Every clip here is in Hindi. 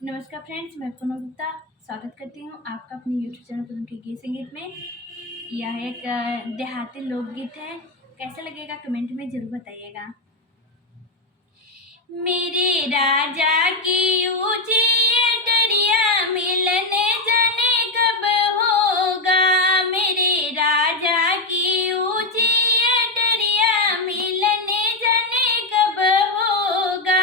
नमस्कार फ्रेंड्स, मैं पूनम गुप्ता स्वागत करती हूँ आपका अपने यूट्यूब चैनल पूनम के गीत संगीत में। यह एक देहाती लोकगीत है। कैसा लगेगा कमेंट में ज़रूर बताइएगा। मेरे राजा की ऊँची अटरिया मिलने जाने कब होगा। मेरे राजा की ऊँची अटरिया मिलने जाने कब होगा।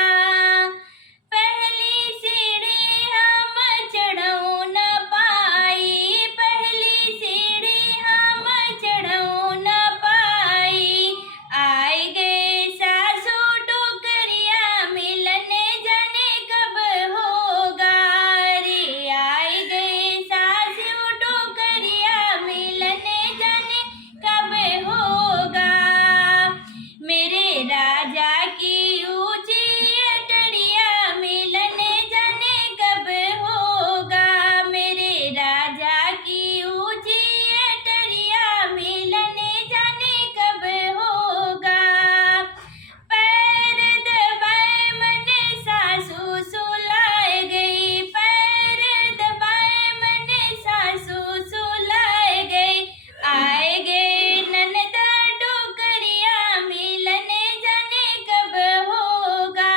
पहली सीढ़ी हम चढ़ो न पाई, पहली सीढ़ी हम चढ़ो न पाई। आए गए सासू टोकरिया मिलने जाने कब होगा। रे आए गए सासू टोकरिया मिलने जाने कब होगा। मेरे राजा की ऊँची अटरिया मिलने जाने कब होगा। मेरे राजा की ऊँची अटरिया मिलने जाने कब होगा। पैर दबाए मने सासू सुलाए गई, पैर दबाए मने सासू सुलाए गई। आए गए ननदा टोकरिया मिलने जाने कब होगा।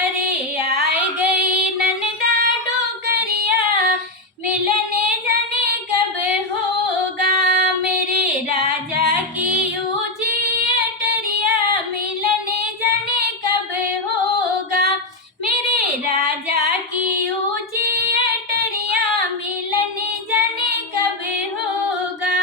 अरे आए गई ननदा टोकरिया मिलने जाने कब होगा। मेरे राजा की ऊँची अटरिया मिलने जाने कब होगा। मेरे राजा की ऊँची अटरिया मिलने जाने कब होगा।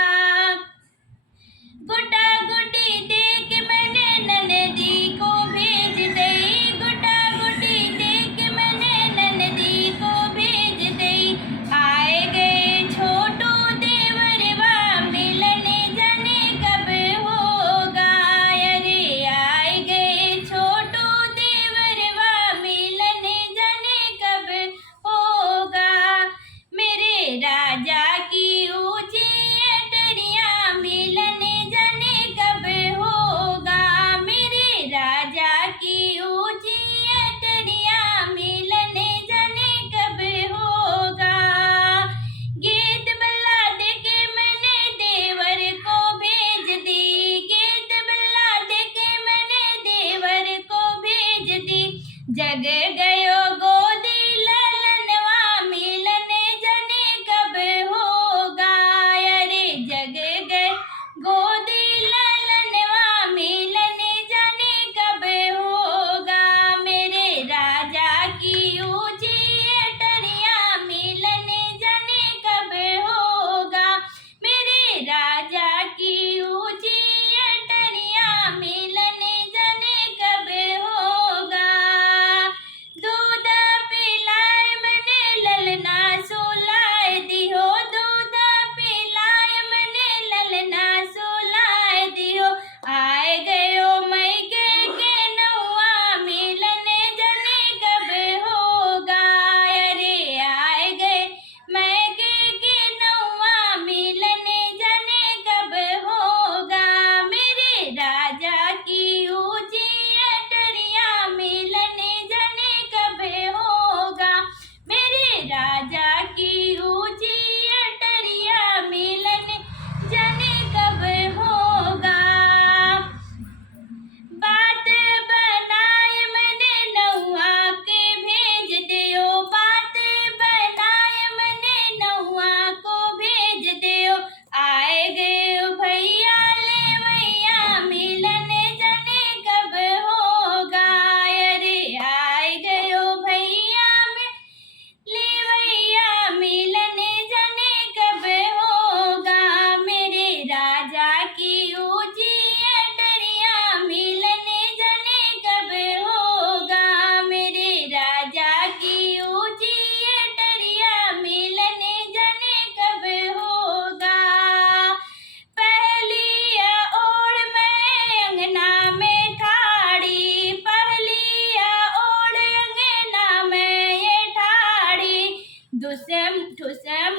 गुटा गुटी देख मैंने ननदी को भेज दई, गुटा गुटी देख मैंने ननदी को भेज दई। आए गए छोटू देवरवा मिलने जाने कब होगा। अरे आए गए छोटू देवरवा मिलने जाने कब होगा। मेरे राजा की ऊँची अटरिया मिलने जाने कब होगा। मेरे राजा की ऊँची अटरिया मिलने जाने कब होगा। गीत बल्ला देके मैंने देवर को भेज दी, गीत बल्ला देके मैंने देवर को भेज दी। जग गयो गोदी ललनवा मिलने जाने कब होगा। अरे जग गए गोदी ललनवा मिलने जाने कब होगा। मेरे राजा की ऊँची अटरिया मिलने जाने कब होगा। मेरे राजा की ऊँची अटरिया मिलने जाने कब होगा। दूध पिलाए मने ललना सुलाए दिहो, दूध पिलाए मने ललना सुलाए दिहो। आए गयो मैके के नौआ मिलने जाने कब होगा। अरे आए गए मैके के नौआ मिलने जाने कब होगा। मेरे राजा की ऊँची अटरिया मिलने जाने कब होगा। मेरे राजा की ऊँची अटरिया मिलने जाने कब होगा। बात बनाए मैंने नौआ के भेज दियो, बात बनाए मैंने नौआ को भेज दियो। आए गए भैया ले भैया मिलने जाने कब होगा। अरे आए गयो भैया में ले भैया मिलने जाने कब होगा। मेरे राजा की ऊँची अटरिया मिलने जाने कब होगा। मेरे राजा की ऊँची अटरिया मिलने जाने कब होगा। पहली ओर मैं अंगना में ठाड़ी, पहली ओर अंगना में ये ठाड़ी। ठुसम ठुसम